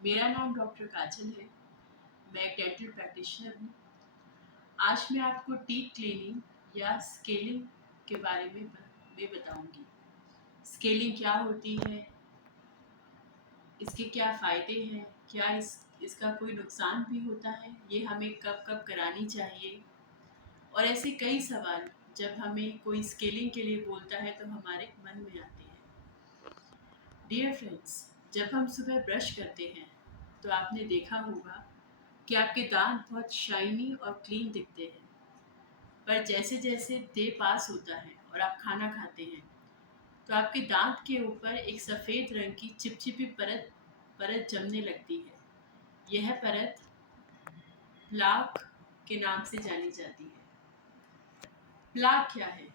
मेरा नाम डॉक्टर काजल है। मैं एक डेंटल प्रैक्टिशनर हूँ। आज मैं आपको टीथ क्लीनिंग या स्केलिंग के बारे में बताऊंगी। स्केलिंग क्या होती है, इसके क्या फ़ायदे हैं, क्या इसका कोई नुकसान भी होता है, ये हमें कब कब करानी चाहिए, और ऐसे कई सवाल जब हमें कोई स्केलिंग के लिए बोलता है तो हमारे मन में आते हैं। डियर फ्रेंड्स, जब हम सुबह ब्रश करते हैं तो आपने देखा होगा कि आपके दांत बहुत शाइनी और क्लीन दिखते हैं। पर जैसे जैसे डे पास होता है और आप खाना खाते हैं तो आपके दांत के ऊपर एक सफ़ेद रंग की चिपचिपी परत परत जमने लगती है। यह परत प्लाक के नाम से जानी जाती है। प्लाक क्या है?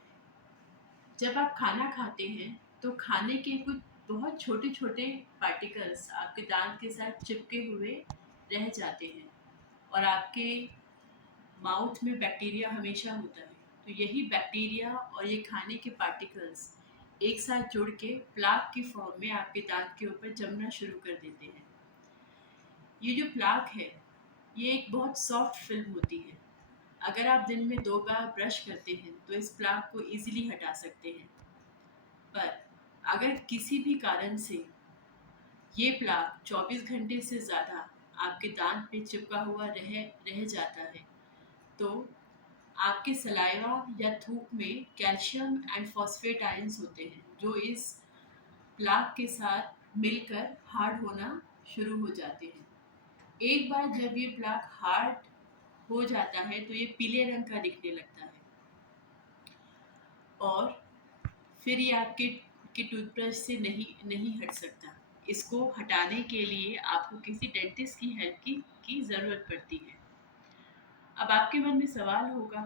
जब आप खाना खाते हैं तो खाने के कुछ बहुत छोटे छोटे पार्टिकल्स आपके दांत के साथ चिपके हुए रह जाते हैं, और आपके माउथ में बैक्टीरिया हमेशा होता है। तो यही बैक्टीरिया और ये खाने के पार्टिकल्स एक साथ जुड़ के प्लाक की फॉर्म में आपके दांत के ऊपर जमना शुरू कर देते हैं। ये जो प्लाक है, ये एक बहुत सॉफ्ट फिल्म होती है। अगर आप दिन में 2 बार ब्रश करते हैं तो इस प्लाक को इजीली हटा सकते हैं। पर अगर किसी भी कारण से ये प्लाक 24 घंटे से ज़्यादा आपके दांत पे चिपका हुआ रह रह जाता है तो आपके सलाइवा या थूक में कैल्शियम एंड फॉस्फेट आयंस होते हैं, जो इस प्लाक के साथ मिलकर हार्ड होना शुरू हो जाते हैं। एक बार जब ये प्लाक हार्ड हो जाता है तो ये पीले रंग का दिखने लगता है, और फिर ये आपके के टूथब्रश से नहीं नहीं हट सकता। इसको हटाने के लिए आपको किसी डेंटिस्ट की हेल्प की ज़रूरत पड़ती है। अब आपके मन में सवाल होगा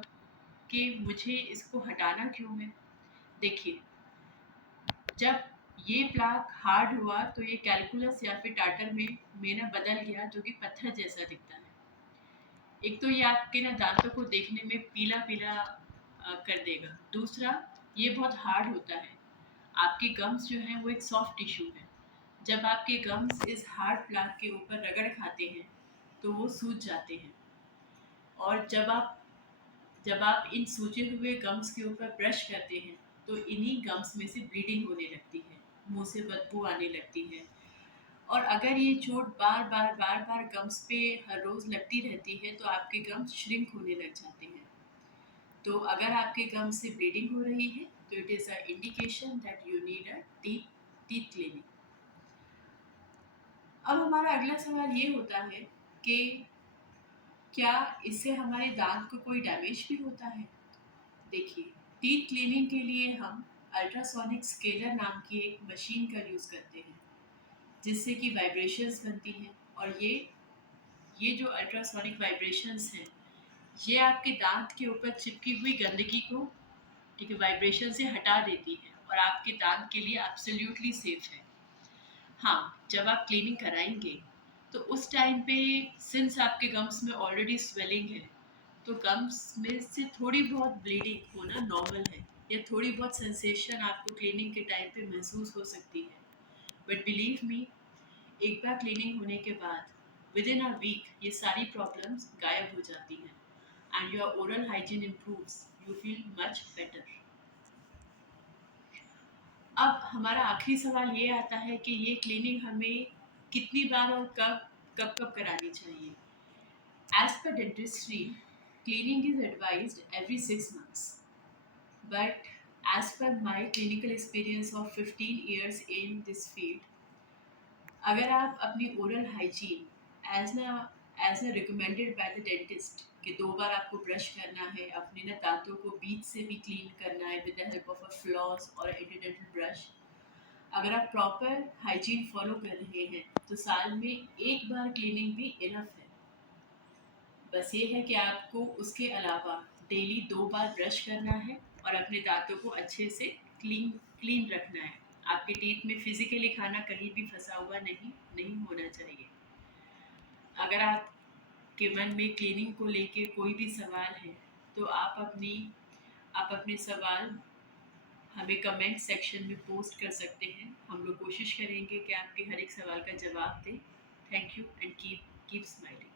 कि मुझे इसको हटाना क्यों है? देखिए, जब ये प्लाक हार्ड हुआ तो ये कैलकुलस या फिर टाटर में ना बदल गया, जो कि पत्थर जैसा दिखता है। एक तो ये आपके ना दांतों को देखने में पीला पीला कर देगा। दूसरा, ये बहुत हार्ड होता है। आपके गम्स जो हैं वो एक सॉफ्ट टिश्यू है। जब आपके गम्स इस हार्ड प्लाक के ऊपर रगड़ खाते हैं तो वो सूज जाते हैं, और जब आप इन सूजे हुए गम्स के ऊपर ब्रश करते हैं तो इन्हीं गम्स में से ब्लीडिंग होने लगती है, मुंह से बदबू आने लगती है। और अगर ये चोट बार बार गम्स पे हर रोज़ लगती रहती है तो आपके गम्स श्रिंक होने लग जाते हैं। तो अगर आपके गम्स से ब्लीडिंग हो रही है तो it is a indication that you need a teeth cleaning. अब हमारा अगला सवाल ये होता है कि क्या इससे हमारे दांत को कोई डैमेज भी होता है? देखिए, टीथ क्लीनिंग के लिए हम अल्ट्रासोनिक स्केलर नाम की एक मशीन का यूज़ करते हैं, जिससे कि वाइब्रेशंस बनती हैं, और ये जो अल्ट्रासोनिक वाइब्रेशंस हैं, ये आपके दांत के ऊपर चिपकी हुई गंदगी को, ठीक है, वाइब्रेशन से हटा देती है, और आपके दांत के लिए एब्सोल्युटली सेफ है। हाँ, जब आप क्लीनिंग कराएंगे तो उस टाइम पे सिंस आपके गम्स में ऑलरेडी स्वेलिंग है तो गम्स में से थोड़ी बहुत ब्लीडिंग होना नॉर्मल है, या थोड़ी बहुत सेंसेशन आपको क्लीनिंग के टाइम पे महसूस हो सकती है। बट बिलीव मी, एक बार क्लीनिंग होने के बाद विद इन अ वीक ये सारी प्रॉब्लम्स गायब हो जाती हैं, and your oral hygiene improves, you feel much better. अब हमारा आखिरी सवाल ये आता है कि ये क्लीनिंग हमें कितनी बार और कब कब कब करानी चाहिए? As per dentistry, cleaning is advised every 6 months. But as per my clinical experience of 15 years in this field, अगर आप अपनी oral hygiene as a recommended by the dentist कि 2 बार आपको ब्रश करना है, अपने ना दांतों को बीच से भी क्लीन करना है with the help of a floss और इंटरडेंटल ब्रश, अगर आप प्रॉपर हाइजीन फॉलो कर रहे हैं तो साल में एक बार क्लीनिंग भी इनफ है। बस ये है कि आपको उसके अलावा डेली 2 बार ब्रश करना है और अपने दांतों को अच्छे से क्लीन क्लीन रखना है। आपके टीथ में फिजिकली खाना कहीं भी फंसा हुआ नहीं नहीं होना चाहिए। अगर आपके मन में क्लीनिंग को लेके कोई भी सवाल है तो आप अपने सवाल हमें कमेंट सेक्शन में पोस्ट कर सकते हैं। हम लोग कोशिश करेंगे कि आपके हर एक सवाल का जवाब दें। Thank you and keep smiling.